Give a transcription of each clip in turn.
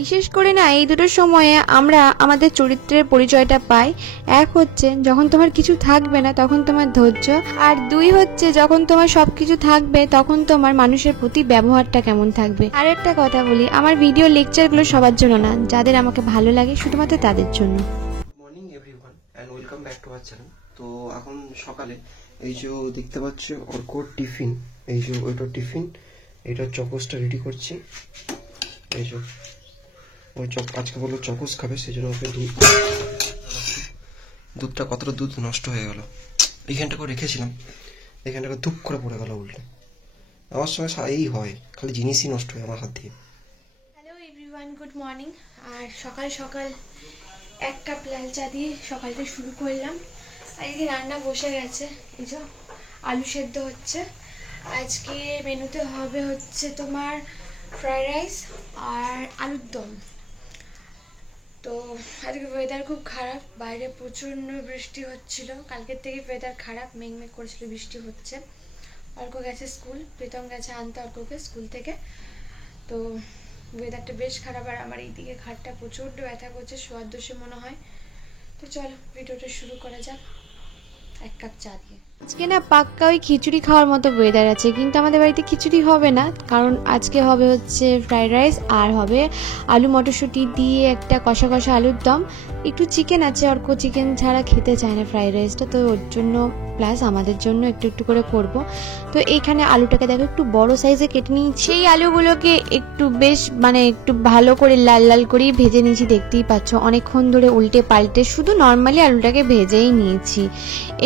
বিশেষ করে না এই দুটো সময়ে আমরা আমাদের চরিত্রের পরিচয়টা পাই। এক হচ্ছে যখন তোমার কিছু থাকবে না তখন তোমার ধৈর্য, আর দুই হচ্ছে যখন তোমার সবকিছু থাকবে তখন তোমার মানুষের প্রতি ব্যবহারটা কেমন থাকবে। আর একটা কথা বলি, আমার ভিডিও লেকচারগুলো সবার জন্য না, যাদের আমাকে ভালো লাগে শুধুমাত্র তাদের জন্য। Morning everyone and welcome back to our channel. তো এখন সকালে এই যে দেখতে পাচ্ছ অর্কর টিফিন, এই যে ওইটার টিফিন, এটা চকোসটা রেডি করছি। এই যে ওই আজকে বললো চকোস খাবে, সেই জন্য ওকে দুধটা কতটা দুধ নষ্ট হয়ে গেল। এইখানটাকে রেখেছিলাম, এইখানটাকে ধুপ করে পড়ে গেল উল্টে। আমার সঙ্গে এই হয়, খালি জিনিসই নষ্ট হয় আমার হাত দিয়ে। Hello everyone, good morning. আর সকাল সকাল এক কাপ লাল চা দিয়ে সকালটা শুরু করলাম। আজকে রান্না বসে গেছে, এই যে আলু সেদ্ধ হচ্ছে। আজকে মেনুতে হবে হচ্ছে তোমার ফ্রাইড রাইস আর আলুর দম। তো আজকে ওয়েদার খুব খারাপ, বাইরে প্রচণ্ড বৃষ্টি হচ্ছিল, কালকের থেকে ওয়েদার খারাপ, মেঘমেঘ করেছিল, বৃষ্টি হচ্ছে। অর্ক গেছে স্কুল, প্রীতম গেছে আনতে অর্ককে স্কুল থেকে। তো ওয়েদারটা বেশ খারাপ, আর আমার এইদিকে ঘাটটা প্রচণ্ড ব্যথা করছে, শোয়ার দোষে মনে হয়। তো চলো ভিডিওটা শুরু করা যাক এক কাপ চা দিয়ে। আজকে না পাক্কা ওই খিচুড়ি খাওয়ার মতো ওয়েদার আছে, কিন্তু আমাদের বাড়িতে খিচুড়ি হবে না, কারণ আজকে হবে হচ্ছে ফ্রাইড রাইস আর হবে আলু মটরশুঁটি দিয়ে একটা কষা কষা আলুর দম। একটু চিকেন আছে, অর্ক চিকেন ছাড়া খেতে চায় না ফ্রাইড রাইসটা, তো ওর জন্য প্লাস আমাদের জন্য একটু একটু করে করব। তো এইখানে আলুটাকে দেখো একটু বড় সাইজে কেটে নিয়েছি। সেই আলুগুলোকে একটু বেশ একটু ভালো করে লাল লাল করেই ভেজে নিয়েছি, দেখতেই পাচ্ছ অনেকক্ষণ ধরে উল্টে পাল্টে শুধু নর্মালি আলুটাকে ভেজেই নিয়েছি।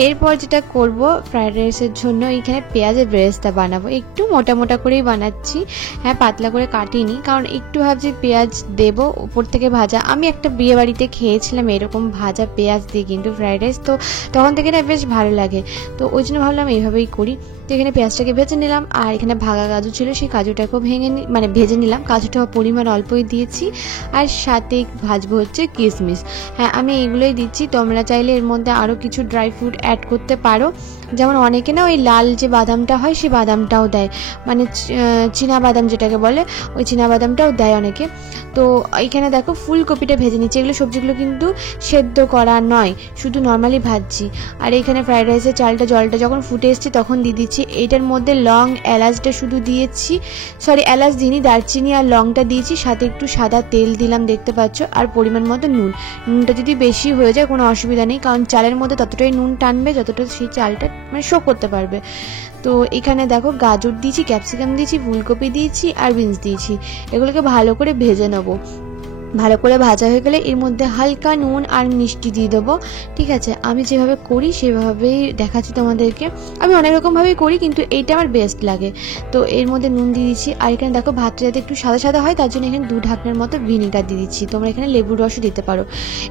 এরপর যেটা করব ফ্রাইড রাইসের জন্য, এইখানে পেঁয়াজের ব্রেস্তা বানাবো, একটু মোটা মোটা করেই বানাচ্ছি। হ্যাঁ, পাতলা করে কাটিনি, কারণ একটু ভাবছি পেঁয়াজ দেবো উপর থেকে ভাজা। আমি একটা বিয়ে বাড়িতে খেয়েছিলাম এরকম ভাজা পেঁয়াজ দিয়ে কিন্তু ফ্রাইড রাইস, তো তখন থেকে না বেশ ভালো লাগে, তো ওই জন্য ভাবলাম এইভাবেই করি। তো এখানে পেঁয়াজটাকে ভেজে নিলাম, আর এখানে ভাগা কাজু ছিল সেই কাজুটাকেও ভেজে নিলাম, কাজুটা পরিমাণ অল্পই দিয়েছি। আর সাথে ভাজবো হচ্ছে কিশমিশ। হ্যাঁ, আমি এগুলোই দিচ্ছি, তোমরা চাইলে এর মধ্যে আরও কিছু ড্রাই ফ্রুট অ্যাড করতে পারো, যেমন অনেকে না ওই লাল যে বাদামটা হয় সেই বাদামটাও দেয়, চীনা বাদাম যেটাকে বলে, ওই চীনা বাদামটাও দেয় অনেকে। তো এখানে দেখো ফুলকপিটা ভেজে নিচ্ছি, এগুলো সবজিগুলো কিন্তু সেদ্ধ করা নয়, শুধু নর্মালি ভাজছি। আর এখানে ফ্রাইড রাইসের জলটা যখন ফুটে এসছে তখন দিয়ে দিচ্ছি এইটার মধ্যে লং এলাচটা শুধু দিয়েছি, সরি এলাচ দিইনি, দারচিনি আর লংটা দিয়েছি, সাথে একটু সাদা তেল দিলাম দেখতে পাচ্ছ, আর পরিমাণ মতো নুনটা যদি বেশি হয়ে যায় কোনো অসুবিধা নেই, কারণ চালের মধ্যে ততটাই নুন টানবে যতটা সেই চালটা শো করতে পারবে। তো এখানে দেখো গাজর দিয়েছি, ক্যাপসিকাম দিয়েছি, ফুলকপি দিয়েছি আর বিনস দিয়েছি, এগুলোকে ভালো করে ভেজে নেবো। ভালো করে ভাজা হয়ে গেলে এর মধ্যে হালকা নুন আর মিষ্টি দিয়ে দেবো। ঠিক আছে, আমি যেভাবে করি সেভাবেই দেখাচ্ছি তোমাদেরকে। আমি অনেক রকমভাবেই করি, কিন্তু এইটা আমার বেস্ট লাগে। তো এর মধ্যে নুন দিয়ে দিচ্ছি, আর এখানে দেখো ভাতটা যাতে একটু সাদা সাদা হয় তার জন্য এখানে 2 ঢাকনার মতো ভিনিগার দিয়ে দিচ্ছি, তোমরা এখানে লেবুর রসও দিতে পারো।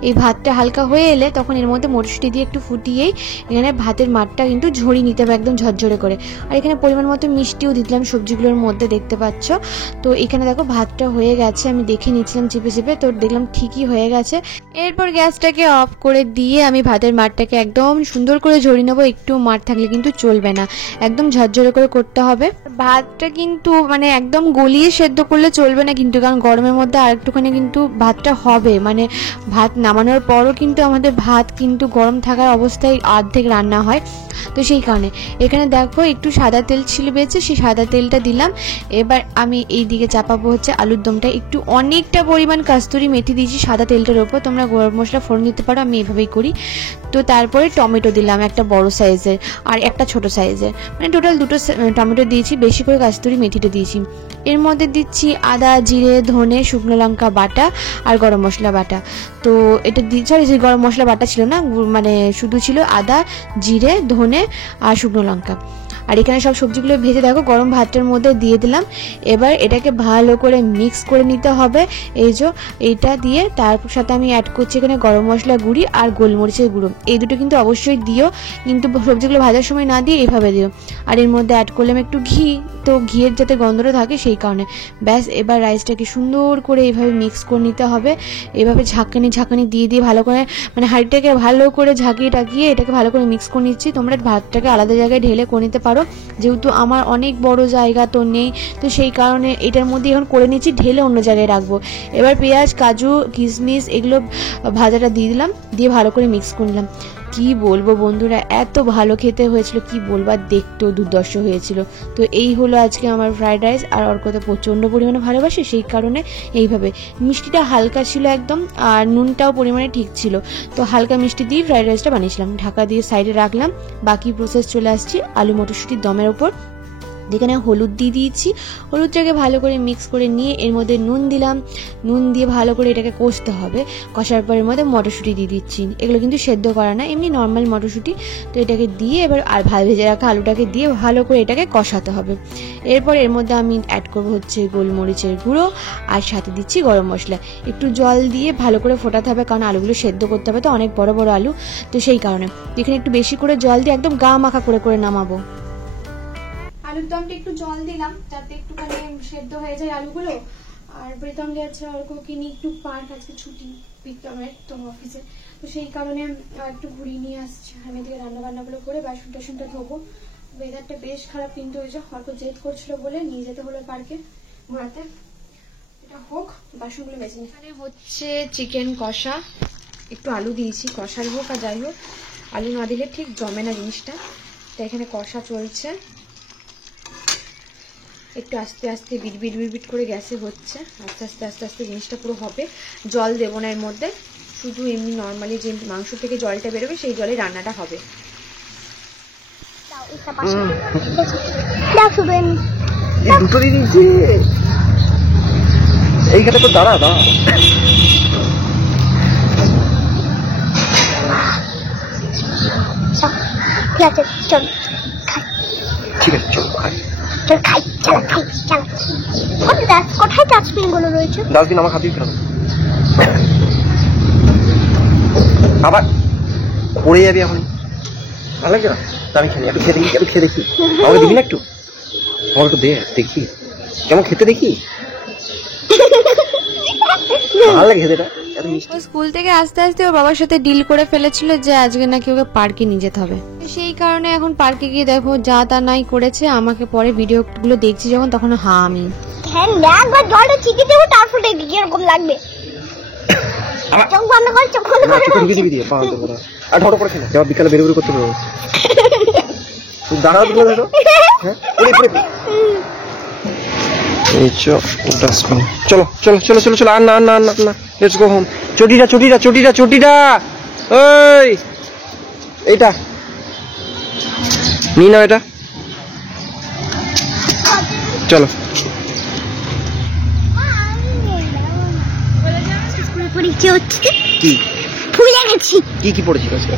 এই ভাতটা হালকা হয়ে এলে তখন এর মধ্যে মটরশুঁটি দিয়ে একটু ফুটিয়েই এখানে ভাতের মাঠটা কিন্তু ঝরিয়ে নিতে হবে একদম ঝরঝরে করে। আর এখানে পরিমাণ মতো মিষ্টিও দিলাম সবজিগুলোর মধ্যে, দেখতে পাচ্ছ। তো এখানে দেখো ভাতটা হয়ে গেছে, আমি দেখে নিচ্ছিলাম চেপে চেপে, তো দেখলাম ঠিকই হয়ে গেছে। এরপর গ্যাসটাকে অফ করে দিয়ে আমি ভাতের মাঠটাকে একদম সুন্দর করে ঝরিয়ে নেবো, একটু মাঠ থাকলে কিন্তু চলবে না, একদম ঝরঝরে করে করতে হবে। ভাতটা কিন্তু একদম গলিয়ে সেদ্ধ করলে চলবে না কিন্তু, কারণ গরমের মধ্যে আর একটুখানি কিন্তু ভাতটা হবে, ভাত নামানোর পরও কিন্তু আমাদের ভাত কিন্তু গরম থাকার অবস্থায় অর্ধেক রান্না হয়। তো সেই কারণে এখানে দেখো একটু সাদা তেল ছিল বেঁচে, সেই সাদা তেলটা দিলাম। এবার আমি এই দিকে চাপাবো হচ্ছে আলুর দমটা, একটু অনেকটা পরিমাণ কাস্তুরি মেথি দিয়েছি সাদা তেলটার ওপর, তোমরা গরম মশলা ফোড়ন দিতে পারো, আমি এভাবেই করি। তো তারপরে টমেটো দিলাম একটা বড় সাইজের আর একটা ছোট সাইজের, টোটাল 2টো টমেটো দিয়েছি, বেশি করে কাস্তুরি মেথিটা দিয়েছি। এর মধ্যে দিচ্ছি আদা, জিরে, ধনে, শুকনো লঙ্কা বাটা আর গরম মশলা বাটা। তো এটা সরি গরম মশলা বাটা ছিল না, শুধু ছিল আদা, জিরে, ধনে আর শুকনো লঙ্কা। আর এখানে সব সবজিগুলো ভেজে দেখো গরম ভাতটার মধ্যে দিয়ে দিলাম। এবার এটাকে ভালো করে মিক্স করে নিতে হবে, এইটা দিয়ে তার সাথে আমি অ্যাড করছি এখানে গরম মশলা গুঁড়ি আর গোলমরিচের গুঁড়ো, এই দুটো কিন্তু অবশ্যই দিও, কিন্তু সবজিগুলো ভাজার সময় না দিয়ে এইভাবে দিও। আর এর মধ্যে অ্যাড করলাম একটু ঘি, তো ঘিয়ের যাতে গন্ধটা থাকে সেই কারণে। ব্যাস, এবার রাইসটাকে সুন্দর করে এইভাবে মিক্স করে নিতে হবে, এভাবে ঝাঁকানি দিয়ে ভালো করে হাঁড়িটাকে ভালো করে ঝাঁকিয়ে টাকিয়ে এটাকে ভালো করে মিক্স করে নিচ্ছি। তোমরা ভাতটাকে আলাদা জায়গায় ঢেলে করে নিতে পারো, পারো। যেহেতু আমার অনেক বড় জায়গা তো নেই, তো সেই কারণে এটার মধ্যে এখন করে নিচ্ছি, ঢেলে অন্য জায়গায় রাখবো। এবার পেঁয়াজ, কাজু, কিশমিশ এগুলো ভাজাটা দিয়ে দিলাম, দিয়ে ভালো করে মিক্স করে নিলাম। কি বলবো বন্ধুরা, এত ভালো খেতে হয়েছিল, কি বলবো, আর দেখতেও দুর্দর্শ হয়েছিল। তো এই হলো আজকে আমার ফ্রাইড রাইস। আর অর্ক তো প্রচণ্ড পরিমাণে ভালোবাসে, সেই কারণে এইভাবে মিষ্টিটা হালকা ছিল একদম, আর নুনটাও পরিমাণে ঠিক ছিল। তো হালকা মিষ্টি দিয়ে ফ্রাইড রাইসটা বানিয়েছিলাম, ঢাকা দিয়ে সাইডে রাখলাম। বাকি প্রসেস চলে আসছি আলু মটরশুঁটির দমের ওপর। যেখানে হলুদ দিয়ে দিয়েছি, হলুদটাকে ভালো করে মিক্স করে নিয়ে এর মধ্যে নুন দিলাম, নুন দিয়ে ভালো করে এটাকে কষতে হবে। কষার পর এর মধ্যে মটরশুঁটি দিয়ে দিচ্ছি, এগুলো কিন্তু সেদ্ধ করা না, এমনি নর্মাল মটরশুঁটি। তো এটাকে দিয়ে এবার আর ভেজে রাখা আলুটাকে দিয়ে ভালো করে এটাকে কষাতে হবে। এরপর এর মধ্যে আমি অ্যাড করবো হচ্ছে গোলমরিচের গুঁড়ো, আর সাথে দিচ্ছি গরম মশলা। একটু জল দিয়ে ভালো করে ফোটাতে হবে, কারণ আলুগুলো সেদ্ধ করতে হবে, তো অনেক বড় বড় আলু, তো সেই কারণে এখানে একটু বেশি করে জল দিয়ে একদম গা মাখা করে করে নামাবো। আলুর দমটা একটু জল দিলাম যাতে একটুখানি সেদ্ধ হয়ে যায় আলুগুলো। আর প্রীতম যাচ্ছে অর্ককে নিয়ে একটু পার্ক, আজকে ছুটি প্রীতমের তো অফিসে, তো সেই কারণে একটু ঘুরিয়ে নিয়ে আসছে। আমি এদিকে রান্না বান্নাগুলো করে বাসন টাসনটা ধোবো। ওয়েদারটা বেশ খারাপ কিন্তু হয়েছে, অর্ক জেদ করছিল বলে নিয়ে যেতে হলো পার্কে ঘোরাতে। এটা হোক, বাসনগুলো বেঁচে নিই। এখানে হচ্ছে চিকেন কষা, একটু আলু দিয়েছি, কষার হোক আর যাই হোক, আলু না দিলে ঠিক জমে না জিনিসটা। তো এখানে কষা চলছে, একটু আস্তে আস্তে বিট করে গ্যাসে হচ্ছে, আস্তে আস্তে আস্তে আস্তে জিনিসটা পুরো হবে। জল দেবো না এর মধ্যে, শুধু এমনি নর্মালি যে মাংস থেকে জলটা বেরোবে সেই জলে রান্নাটা হবে। দুটো দিয়ে দিয়েছি এইখানে, তো দাঁড়া দাঁড়া। ঠিক আছে চল, ঠিক আছে চলো খাই। চল খাই, চল খাই, চল। কোথায় ডাস্টবিন গুলো রয়েছে? ডাস্টবিন আমার হাতেই ফেরাবো, আবার পড়ে যাবি এখন, ভালো লাগে না। আমি খেলি, একটু খেয়ে দেখি, একটু খেয়ে দেখি, আমাকে দিবি না একটু? আমার একটু দে, দেখি কেমন খেতে, দেখি ভালো লাগে খেতে। স্কুল থেকে আস্তে আস্তে ওর বাবার সাথে ডিল করে ফেলেছিল যে আজকে নাকি ওকে পার্কে নিয়ে যেতে হবে, সেই কারণে এখন পার্কে গিয়ে দেখো যা তা নাই করেছে। আমাকে পরে ভিডিও গুলো দেখছি যখন, তখন আমি হ্যাঁ একবার জলটা ছিটিয়ে দেবো, তারপর দেখবি কিরকম লাগবে। চোখ বন্ধ করে, চোখ বন্ধ করে আর ঢটো করে খেলে যাওয়া, বিকালে বেরোবেরি করতে পারবো। দাঁড়াও দিল দেখো, হ্যাঁ চলো চলো চলো চলো চলো, আর না না না না, লেটস গো হোম। চটিটা চটিটা চটিটা চটিটা, ওই এইটা নিয়ে নাও, এটা চলো। পরীক্ষা হচ্ছে, কি ভুলে গেছি। কি কি পড়েছিস আজকে?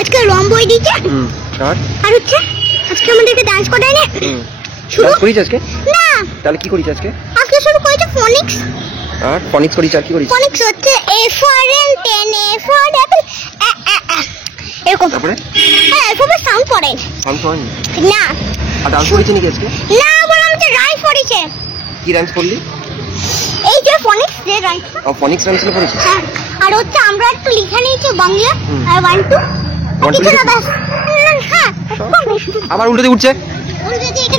আজকে রম্বই দিচ্ছে, আর হচ্ছে আজকে আমাদেরকে ডান্স করায় না। ডান্স করিস আজকে? না। তাহলে কি করিস আজকে? আজকে শুরু করেছে ফনিক্স। আর ফনিক্স করিস, আর কি করিস? ফনিক্স হচ্ছে A for N, A for Apple, এরকম। তারপরে হ্যাঁ এরকম সাউন্ড পড়ে। সাউন্ড পড়ে না। আর ডান্স করিস নাকি আজকে? না, বলে আমাকে রাইম পড়েছে। কি রাইমস করলি? এই যে ফনিক্স যে রাইম। ও ফনিক্স রাইমস পড়েছিস? হ্যাঁ। আর হচ্ছে আমরা একটু লিখে নিয়েছি বাংলা, 1 2 কিছু না বাস। হ্যাঁ আবার উল্টো দিয়ে উঠছে,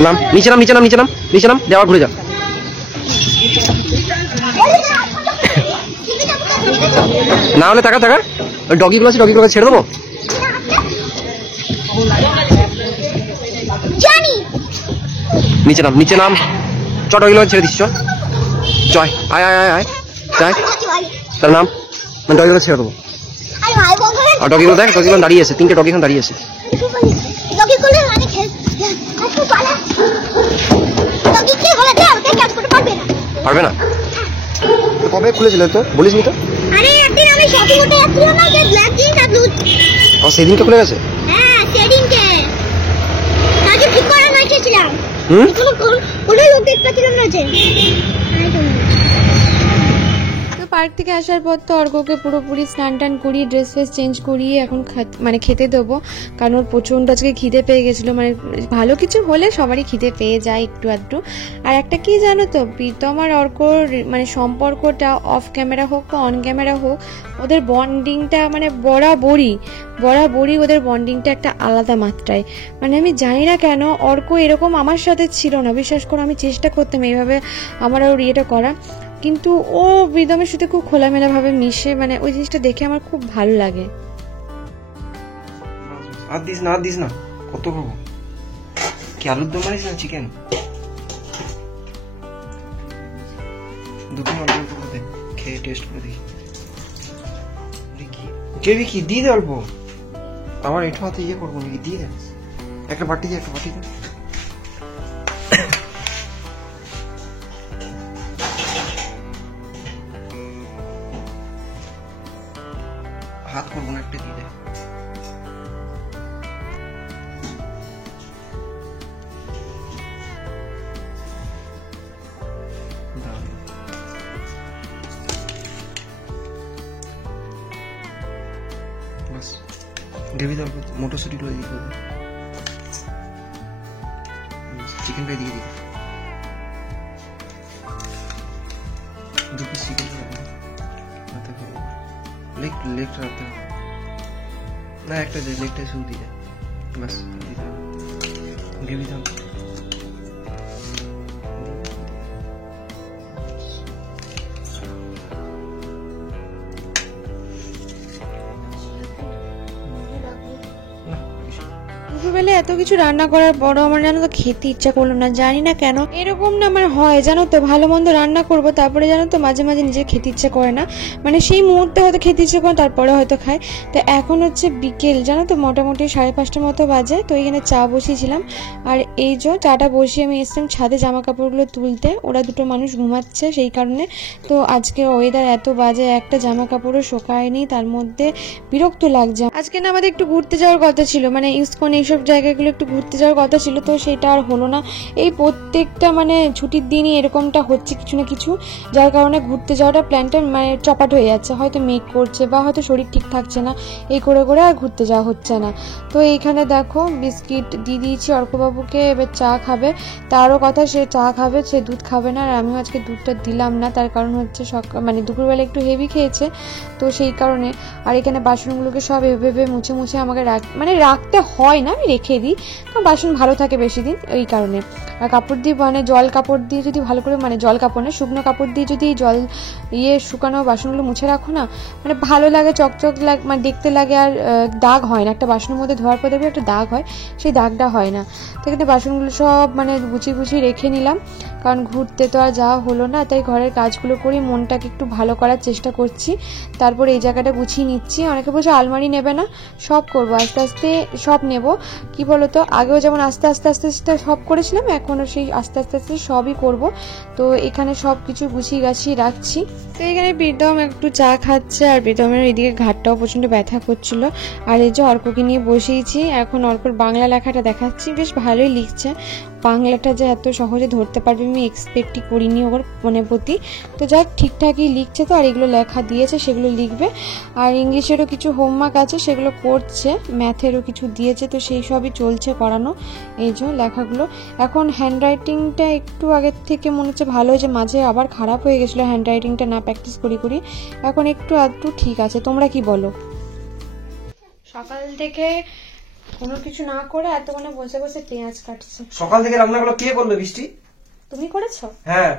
নাম নিচে নাম, নিচে নাম, নিচে নাম, নিচে নাম, দেওয়া ঘুরে যা। না হলে টাকা টাকা, ওই ডগিগুলো আছে, ডগিগুলো ছেড়ে দেবো। জানি নিচে নাম, নিচে নাম, চ ডগিগুলো ছেড়ে দিচ্ছি, চ চয়, আয় আয় আয় আয় চায়, তার নাম ডগিগুলো ছেড়ে দেবো। আর ডগিগুলো দেখ, ডগিগুলো দাঁড়িয়ে আছে, 3টে ডগি এখন দাঁড়িয়ে আছে। পারবে না? কবে খুলেছিল তো, বলিস নি তো? আরে একদিন আমি শপিং করতে যাচ্ছিলাম না, যে ব্ল্যাক জিন্স আর ব্লু। ও সেদিনকে খুলে গেছে? হ্যাঁ সেদিনকে, আজকে ঠিক করে নাচেছিলাম। কোনো লোক দেখতে পাচ্ছিলাম না যে। তো পার্ক থেকে আসার পর তো অর্ককে পুরোপুরি স্নান টান করিয়ে ড্রেস ফ্রেস চেঞ্জ করিয়ে এখন মানে খেতে দেবো, কারণ ওর প্রচণ্ড আজকে খিদে পেয়ে গেছিলো। মানে ভালো কিছু হলে সবারই খিদে পেয়ে যায় একটু আধটু। আর একটা কি জানো তো, প্রীতম আর অর্কর মানে সম্পর্কটা অফ ক্যামেরা হোক বা অন ক্যামেরা হোক, ওদের বন্ডিংটা মানে বরাবরই ওদের বন্ডিংটা একটা আলাদা মাত্রায়। মানে আমি জানি না কেন অর্ক এরকম আমার সাথে ছিল না, বিশ্বাস করো। আমি চেষ্টা করতাম এইভাবে আমার ওর ইয়েটা করা, কিন্তু ও প্রীতমের সাথে খুব খোলামেলাভাবে মিশে, মানে ওই জিনিসটা দেখে আমার খুব ভালো লাগে। আর দিস না কত খাবো? কি আলুর দম বানিয়েছিস না চিকেন? দুপুর অল্প অল্প দে, খেয়ে টেস্ট করে দেখি। কেবি কি দিয়ে দে অল্প, আমার এঠো হাতে ইয়ে করবো নাকি, দিয়ে দে একটা বাটি দে, হাত করবো না, একটা দিয়ে দে। গ্রেভি অল্প, মটরশুঁটিটা ওই দিকে, চিকেনটা এদিকে দিকে, 2 পিস চিকেন রাখতে হবে, লেগটা রাখতে হবে না, একটা লেগটা শুধু দিয়ে বাস, গ্রেভি দাও। দুপুরবেলা এত কিছু রান্না করার পরও আমার জানো তো খেতে ইচ্ছা করলো না, জানি না কেন এরকম না আমার হয় জানো তো। ভালো মন্দ রান্না করবো, তারপরে জানো তো মাঝে মাঝে নিজের খেতে ইচ্ছা করে না, মানে সেই মুহূর্তে হয়তো খেতে ইচ্ছা করে, তারপরে হয়তো খাই। তো এখন হচ্ছে বিকেল জানো তো, মোটামুটি 5:30 মতো বাজে। তো এখানে চা বসিয়েছিলাম, আর এই যে চাটা বসিয়ে আমি এসেছিলাম ছাদে জামা কাপড়গুলো তুলতে। ওরা দুটো মানুষ ঘুমাচ্ছে সেই কারণে। তো আজকে ওয়েদার এত বাজে, একটা জামা কাপড়ও শোকায়নি, তার মধ্যে বিরক্ত লাগছে। আজকে না আমাদের একটু ঘুরতে যাওয়ার কথা ছিল, মানে ইসকন এইসব জায়গাগুলো একটু ঘুরতে যাওয়ার কথা ছিল, তো সেটা আর হলো না। এই প্রত্যেকটা মানে ছুটির দিনই এরকমটা হচ্ছে কিছু না কিছু, যার কারণে ঘুরতে যাওয়াটা প্ল্যানটা মানে চপাট হয়ে যাচ্ছে। হয়তো মেঘ করছে বা হয়তো শরীর ঠিক থাকছে না, এই করে আর ঘুরতে যাওয়া হচ্ছে না। তো এইখানে দেখো বিস্কিট দিয়ে দিয়েছি অর্কবাবুকে, এবার চা খাবে। তারও কথা, সে চা খাবে, সে দুধ খাবে না। আর আমিও আজকে দুধটা দিলাম না, তার কারণ হচ্ছে মানে দুপুরবেলা একটু হেভি খেয়েছে, তো সেই কারণে। আর এখানে বাসনগুলোকে সব এভাবে মুছে আমাকে মানে রাখতে হয় না, আমি রেখে দিই, কারণ বাসন ভালো থাকে বেশি দিন, ওই কারণে। আর কাপড় দিয়ে মানে জল কাপড় দিয়ে যদি ভালো করে, মানে জল কাপড় না, শুকনো কাপড় দিয়ে যদি জল শুকানো বাসনগুলো মুছে রাখো না, মানে ভালো লাগে, চকচক লাগে, মানে দেখতে লাগে, আর দাগ হয় না। একটা বাসনের মধ্যে ধোয়ার পর দেখবে একটা দাগ হয়, সেই দাগটা হয় না। তো এখানে বাসনগুলো সব মানে গুছিয়ে রেখে নিলাম, কারণ ঘুরতে তো আর যাওয়া হলো না, তাই ঘরের কাজগুলো করি, মনটাকে একটু ভালো করার চেষ্টা করছি। তারপরে এই জায়গাটা গুছিয়ে নিচ্ছি। অনেকে বলছে আলমারি নেবে না, সব করবো আস্তে আস্তে, সব নেব। কি বলতো, আগেও যেমন আস্তে আস্তে সব করেছিলাম, এখনও সেই আস্তে আস্তে সবই করব। তো এখানে সব কিছু গুছিয়ে গাছিয়ে রাখছি। তো এখানে প্রীতম একটু চা খাচ্ছে, আর প্রীতমের এদিকে ঘাটটাও প্রচণ্ড ব্যথা করছিল। আর এই যে অর্ককে নিয়ে বসিয়েছি, এখন অর্কর বাংলা লেখাটা দেখাচ্ছি, বেশ ভালোই লিখছে। বাংলাটা যে এত সহজে ধরতে পারবে আমি এক্সপেক্টই করিনি ওর মনের প্রতি। তো যাক, ঠিকঠাকই লিখছে। তো আর এগুলো লেখা দিয়েছে, সেগুলো লিখবে। আর ইংলিশেরও কিছু হোমওয়ার্ক আছে, সেগুলো করছে। ম্যাথেরও কিছু দিয়েছে, তো সেই সবই চলছে করানো। এই যে লেখাগুলো, এখন হ্যান্ডরাইটিংটা একটু আগের থেকে মনে হচ্ছে ভালো হয়েছে, মাঝে আবার খারাপ হয়ে গেছিলো হ্যান্ডরাইটিংটা না প্র্যাকটিস করি, এখন একটু আধটু ঠিক আছে। তোমরা কি বলো? সকাল থেকে কোনো কিছু না করে এতক্ষণে বসে বসে পেঁয়াজ কাটছে। সকাল থেকে রান্নাগুলো কে করলো? বৃষ্টি তুমি করেছো? হ্যাঁ।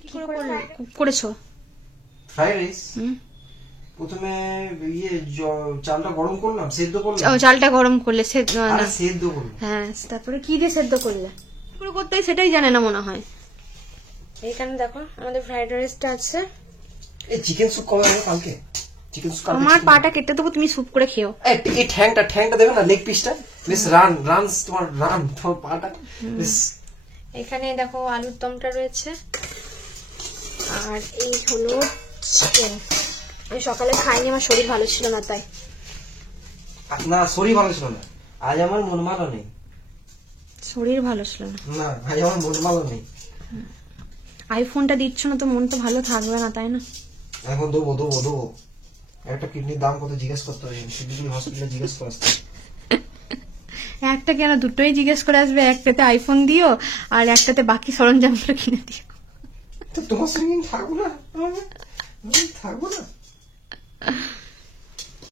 কি করেছো? Fried rice. প্রথমে চালটা গরম করলাম, সেদ্ধ করলাম। চালটা গরম করলে সেদ্ধ করলাম, হ্যাঁ। তারপরে কি দিয়ে সেদ্ধ করলে? পুরো করতে সেটাই জানে না মনে হয়। এইখানে দেখো আমাদের ফ্রাইড রাইসটা আছে। এই চিকেন স্যুপ কবে হবে? কালকে চিকেন স্যুপ। আমার পাটা কেটে দেবো, তুমি স্যুপ করে খেও। এই ঠ্যাংটা দেবে না, লেগ পিসটা বেশ তোমার পাটা বেশ। এখানে দেখো আলুর দমটা রয়েছে, আর এই হলো চিকেন। আমি সকালে খাইনি, আমার শরীর ভালো ছিল না তাই। না, শরীর ভালো ছিল না, আজ আমার মন ভালো নেই। শরীর ভালো ছিল না? না, আজ আমার মন ভালো নেই। আইফোনটা দিচ্ছ না তো মন তো ভালো থাকবে না, তাই না? এখন দেবো দেবো দেবো। একটা কিডনির দাম কত জিজ্ঞেস করতে হবে, শিলিগুড়ি হসপিটালে জিজ্ঞেস করে আসতে। একটা কেন, দুটোই জিজ্ঞেস করে আসবে। একটাতে আইফোন দিও আর একটাতে বাকি সরঞ্জামগুলো কিনে দিও। তো তোমার সঙ্গে থাকবো না, থাকবো না।